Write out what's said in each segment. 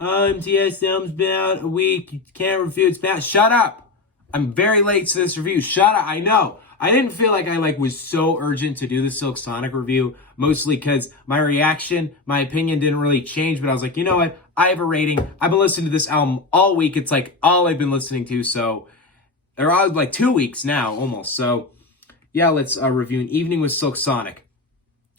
MTS album's been out a week. You can't review it's bad. Shut up. I'm very late to this review. Shut up. I know. I didn't feel like I was so urgent to do the Silk Sonic review, mostly because my reaction, my opinion didn't really change, but I was like, you know what? I have a rating. I've been listening to this album all week. It's like all I've been listening to, so they're all like 2 weeks now, almost. So yeah, let's review An Evening with Silk Sonic.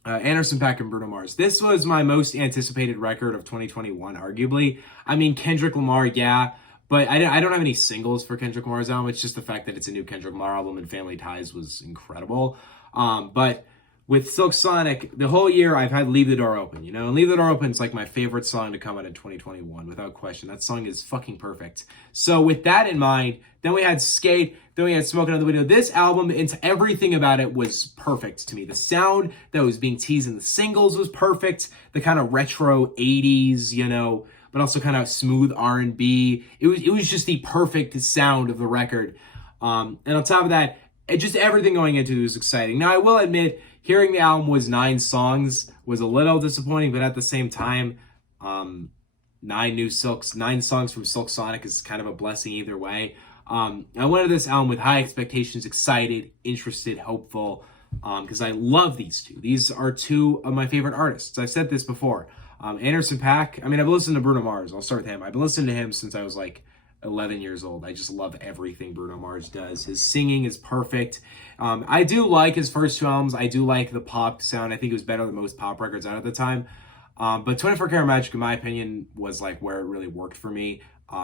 Anderson .Paak and Bruno Mars. This was my most anticipated record of 2021, arguably. I mean, Kendrick Lamar, yeah, but I don't have any singles for Kendrick Lamar's album. It's just the fact that it's a new Kendrick Lamar album and Family Ties was incredible. But with Silk Sonic, the whole year I've had Leave the Door Open, you know? And Leave the Door Open is like my favorite song to come out in 2021, without question. That song is fucking perfect. So with that in mind, then we had Skate, then we had Smoking on the Window. This album, into everything about it was perfect to me. The sound that was being teased in the singles was perfect. The kind of retro 80s, you know, but also kind of smooth R&B. It was just the perfect sound of the record. And on top of that, just everything going into it was exciting. Now, I will admit, hearing the album was 9 songs was a little disappointing, but at the same time, 9 songs from Silk Sonic is kind of a blessing either way. I went into this album with high expectations, excited, interested, hopeful, because I love these two. These are two of my favorite artists. I've said this before. Anderson .Paak, I mean, I've listened to Bruno Mars. I'll start with him. I've been listening to him since I was like 11 years old. I just love everything Bruno Mars does. His singing is perfect. I do like his first 2 albums. I do like the pop sound. I think it was better than most pop records out at the time. But 24 Karat Magic, in my opinion, was like where it really worked for me.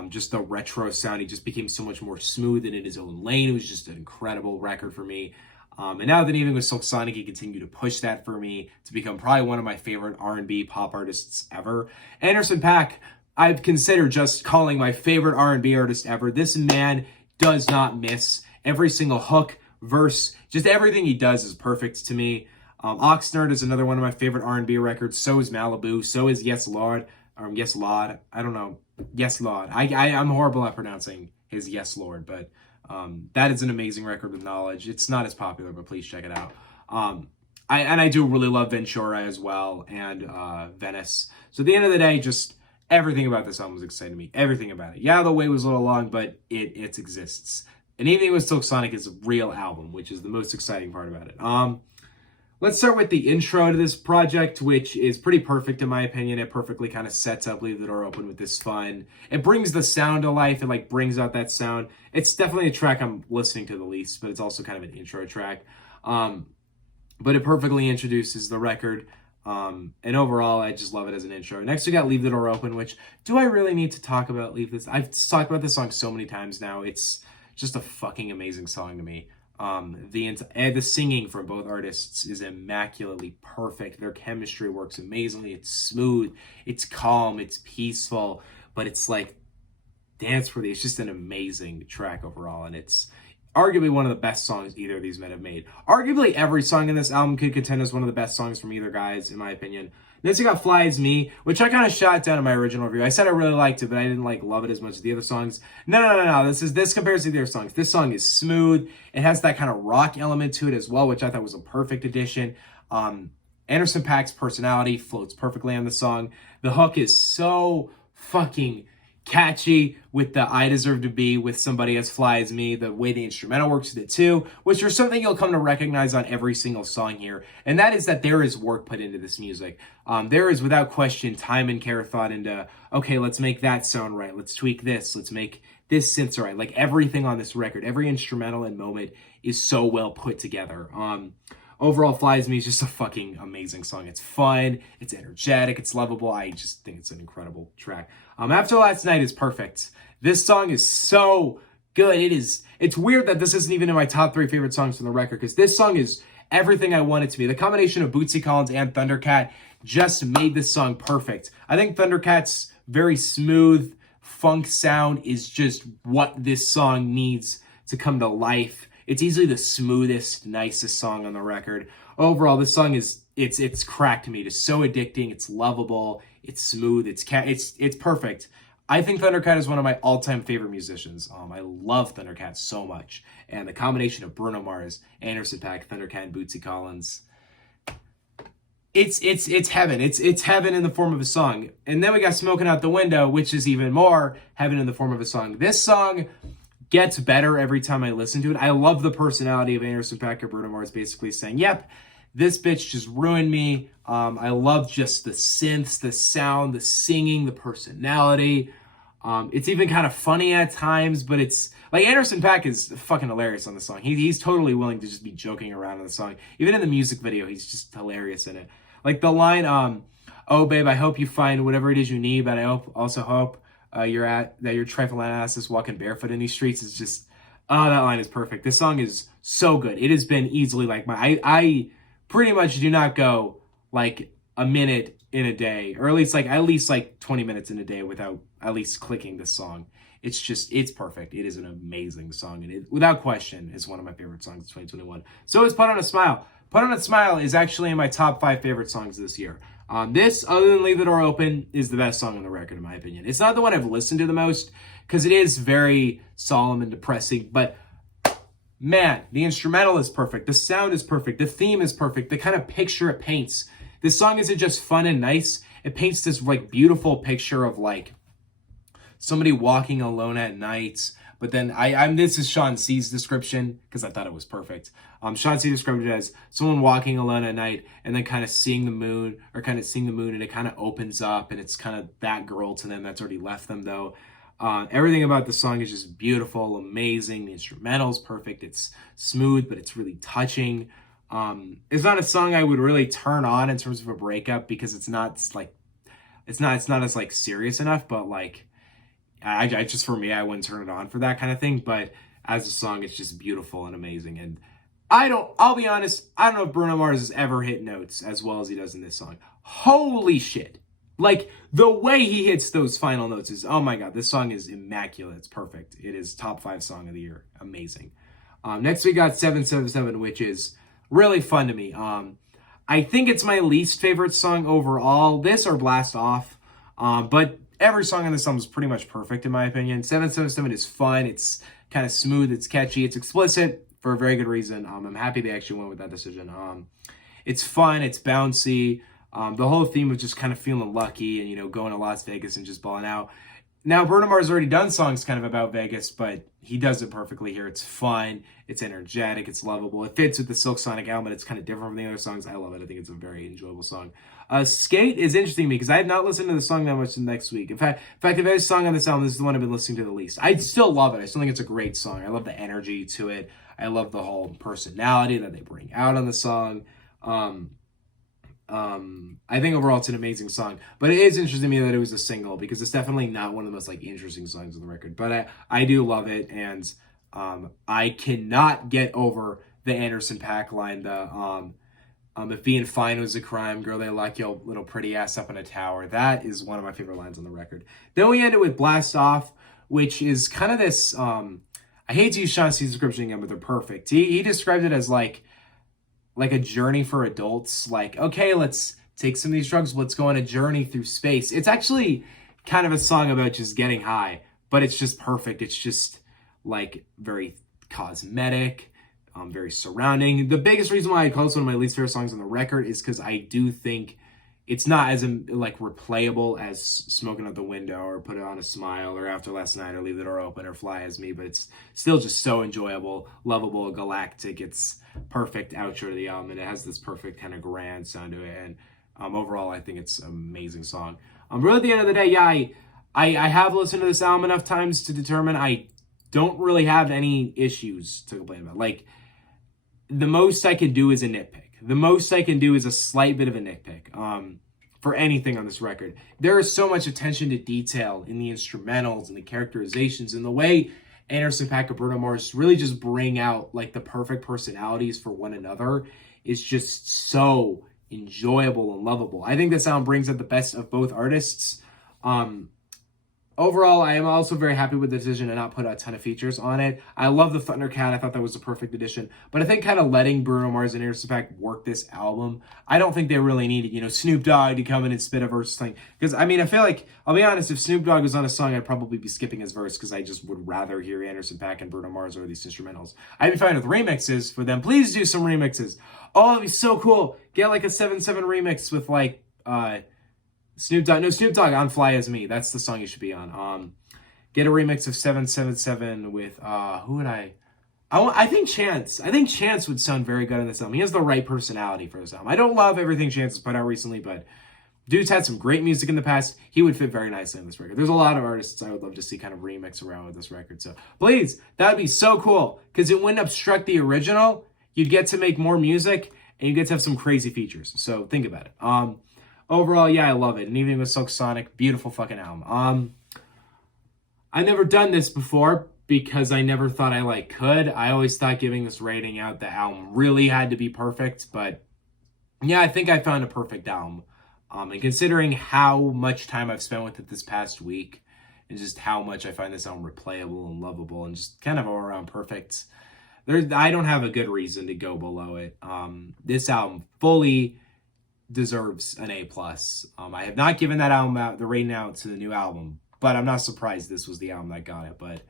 Just the retro sound, he just became so much more smooth and in his own lane. It was just an incredible record for me. And now that even with Silk Sonic, he continued to push that for me to become probably one of my favorite R&B pop artists ever. Anderson .Paak, I've considered just calling my favorite R&B artist ever. This man does not miss. Every single hook, verse, just everything he does is perfect to me. Oxnard is another one of my favorite R&B records. So is Malibu. So is Yes Lord. Yes Lord. I don't know. Yes Lord. I'm horrible at pronouncing his Yes Lord, but that is an amazing record with knowledge. It's not as popular, but please check it out. I do really love Ventura as well, and Venice. So at the end of the day, just everything about this album was exciting to me. Everything about it. Yeah, the wait was a little long, but it exists. An Evening with Silk Sonic is a real album, which is the most exciting part about it. Let's start with the intro to this project, which is pretty perfect in my opinion. It perfectly kind of sets up Leave the Door Open with this fun. It brings the sound to life. It like brings out that sound. It's definitely a track I'm listening to the least, but it's also kind of an intro track. But it perfectly introduces the record. And overall, I just love it as an intro. Next, we got Leave the Door Open, which, do I really need to talk about I've talked about this song so many times now. It's just a fucking amazing song to me. The singing from both artists is immaculately perfect. Their chemistry works amazingly. It's smooth, it's calm, it's peaceful, but it's like dance-worthy. It's just an amazing track overall, and it's arguably one of the best songs either of these men have made. Arguably every song in this album could contend as one of the best songs from either guys, in my opinion. Next we got Fly As Me, which I kind of shot down in my original review. I said I really liked it, but I didn't love it as much as the other songs. No. This compares to the other songs. This song is smooth. It has that kind of rock element to it as well, which I thought was a perfect addition. Anderson .Paak's personality floats perfectly on the song. The hook is so fucking catchy with the I Deserve to Be with Somebody As Fly As Me, the way the instrumental works with it too, which is something you'll come to recognize on every single song here, and that is that there is work put into this music. There is without question time and care thought into, okay, let's make that sound right, let's tweak this, let's make this synth right. Like everything on this record, every instrumental and moment is so well put together. Overall, Fly As Me is just a fucking amazing song. It's fun, it's energetic, it's lovable. I just think it's an incredible track. After Last Night is perfect. This song is so good. It's weird that this isn't even in my top 3 favorite songs from the record, because this song is everything I want it to be. The combination of Bootsy Collins and Thundercat just made this song perfect. I think Thundercat's very smooth funk sound is just what this song needs to come to life. It's easily the smoothest, nicest song on the record. Overall, this song it's cracked me. It's so addicting. It's lovable. It's smooth. It's perfect. I think Thundercat is one of my all-time favorite musicians. I love Thundercat so much, and the combination of Bruno Mars, Anderson .Paak, Thundercat, and Bootsy Collins, it's heaven. It's heaven in the form of a song. And then we got Smoking Out the Window, which is even more heaven in the form of a song. This song gets better every time I listen to it. I love the personality of Anderson .Paak. Bruno Mars basically saying, yep, this bitch just ruined me. I love just the synths, the sound, the singing, the personality. It's even kind of funny at times, but it's like Anderson .Paak is fucking hilarious on the song. He's totally willing to just be joking around on the song. Even in the music video, he's just hilarious in it. Like the line, oh babe, I hope you find whatever it is you need, but I also hope you're trifling asses walking barefoot in these streets. Is just, oh, that line is perfect. This song is so good. It has been easily like I pretty much do not go like a minute in a day, or at least 20 minutes in a day without at least clicking this song. It's perfect. It is an amazing song, and it, without question, is one of my favorite songs of 2021. So is Put on a Smile. Put on a Smile is actually in my top 5 favorite songs this year. This, other than Leave the Door Open, is the best song on the record, in my opinion. It's not the one I've listened to the most, because it is very solemn and depressing, but man, the instrumental is perfect. The sound is perfect. The theme is perfect. The kind of picture it paints. This song isn't just fun and nice. It paints this like beautiful picture of like somebody walking alone at night. But then this is Sean C's description, because I thought it was perfect. Sean C described it as someone walking alone at night and then kind of seeing the moon, and it kind of opens up, and it's kind of that girl to them that's already left them though. Everything about the song is just beautiful, amazing. The instrumental is perfect. It's smooth, but it's really touching. It's not a song I would really turn on in terms of a breakup, because it's not as like serious enough, but like I just, for me, I wouldn't turn it on for that kind of thing. But as a song, it's just beautiful and amazing. And I'll be honest, I don't know if Bruno Mars has ever hit notes as well as he does in this song. Holy shit. Like, the way he hits those final notes is, oh my God, this song is immaculate. It's perfect. It is top 5 song of the year. Amazing. Next we got 777, which is really fun to me. I think it's my least favorite song overall. This or Blast Off. But every song on this album is pretty much perfect in my opinion. 777 is fun. It's kind of smooth. It's catchy. It's explicit for a very good reason. I'm happy they actually went with that decision. It's fun. It's bouncy. The whole theme of just kind of feeling lucky and, going to Las Vegas and just balling out. Now, Bruno Mars has already done songs kind of about Vegas, but he does it perfectly here. It's fun. It's energetic. It's lovable. It fits with the Silk Sonic album. It's kind of different from the other songs. I love it. I think it's a very enjoyable song. Skate is interesting to me because I have not listened to the song that much next week. In fact, if there's a song on this album, this is the one I've been listening to the least. I still love it. I still think it's a great song. I love the energy to it. I love the whole personality that they bring out on the song. I think overall it's an amazing song, but it is interesting to me that it was a single because it's definitely not one of the most like interesting songs on the record, but I do love it. And I cannot get over the Anderson .Paak line, if being fine was a crime, girl, they lock your little pretty ass up in a tower. That is one of my favorite lines on the record. Then we end it with Blast Off, which is kind of this, I hate to use Sean C's description again, but they're perfect. He described it as like a journey for adults. Like, okay, let's take some of these drugs. Let's go on a journey through space. It's actually kind of a song about just getting high, but it's just perfect. It's just like very cosmetic, very surrounding. The biggest reason why I call this one of my least favorite songs on the record is because I do think it's not as like replayable as Smoking Out the Window or Put It on a Smile or After Last Night or Leave the Door Open or Fly As Me, but it's still just so enjoyable, lovable, galactic. It's perfect outro to the album, and it has this perfect kind of grand sound to it. And overall, I think it's an amazing song. Really, at the end of the day, yeah, I have listened to this album enough times to determine I don't really have any issues to complain about. Like, the most I can do is a nitpick. The most I can do is a slight bit of a nitpick for anything on this record. There is so much attention to detail in the instrumentals and the characterizations and the way Anderson .Paak and Bruno Mars really just bring out like the perfect personalities for one another is just so enjoyable and lovable. I think this album brings out the best of both artists. Overall, I am also very happy with the decision to not put a ton of features on it. I love the Thundercat. I thought that was a perfect addition. But I think kind of letting Bruno Mars and Anderson .Paak work this album, I don't think they really needed, Snoop Dogg to come in and spit a verse thing. Because, I mean, I feel like, I'll be honest, if Snoop Dogg was on a song, I'd probably be skipping his verse because I just would rather hear Anderson .Paak and Bruno Mars over these instrumentals. I'd be fine with remixes for them. Please do some remixes. Oh, that'd be so cool. Get like a 7/7 remix with like, Snoop Dogg on Fly As Me. That's the song you should be on. Get a remix of 777 with who would I think Chance. I think Chance would sound very good on this album. He has the right personality for this album. I don't love everything Chance has put out recently, but dude's had some great music in the past. He would fit very nicely on this record. There's a lot of artists I would love to see kind of remix around with this record. So please, that'd be so cool because it wouldn't obstruct the original. You'd get to make more music and you get to have some crazy features. So think about it. Overall, yeah, I love it. And even with Silk Sonic, beautiful fucking album. I've never done this before because I never thought I could. I always thought giving this rating out, the album really had to be perfect. But yeah, I think I found a perfect album. And considering how much time I've spent with it this past week and just how much I find this album replayable and lovable and just kind of all around perfect, I don't have a good reason to go below it. This album fully deserves an A+. I have not given that album out, the rating out to the new album, but I'm not surprised this was the album that got it. But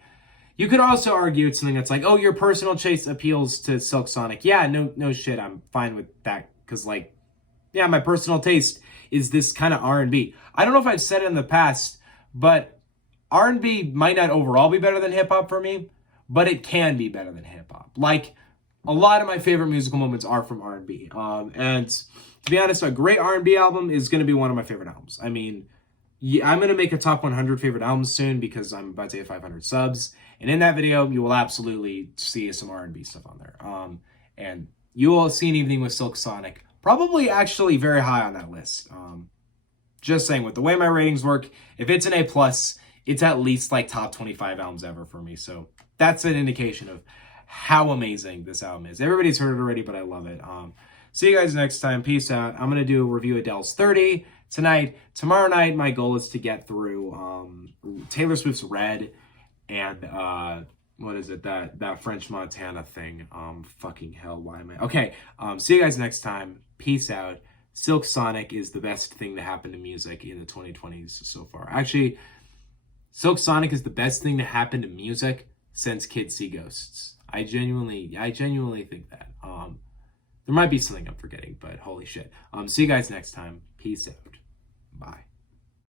you could also argue it's something that's like, oh, your personal taste appeals to Silk Sonic. Yeah, no shit, I'm fine with that because, yeah, my personal taste is this kind of R&B. I don't know if I've said it in the past, but R&B might not overall be better than hip-hop for me, but it can be better than hip-hop. Like, a lot of my favorite musical moments are from R&B. And to be honest, a great R&B album is going to be one of my favorite albums. I mean, yeah, I'm going to make a top 100 favorite albums soon because I'm about to hit 500 subs. And in that video, you will absolutely see some R&B stuff on there. And you will see An Evening with Silk Sonic. Probably actually very high on that list. Just saying, with the way my ratings work, if it's an A+, it's at least top 25 albums ever for me. So that's an indication of how amazing this album is. Everybody's heard it already, but I love it. See you guys next time. Peace out. I'm going to do a review of Adele's 30 tonight. Tomorrow night, my goal is to get through Taylor Swift's Red and what is it? That French Montana thing. Fucking hell, why am I? Okay, see you guys next time. Peace out. Silk Sonic is the best thing to happen to music in the 2020s so far. Actually, Silk Sonic is the best thing to happen to music since Kids See Ghosts. I genuinely think that. There might be something I'm forgetting, but holy shit. See you guys next time. Peace out. Bye.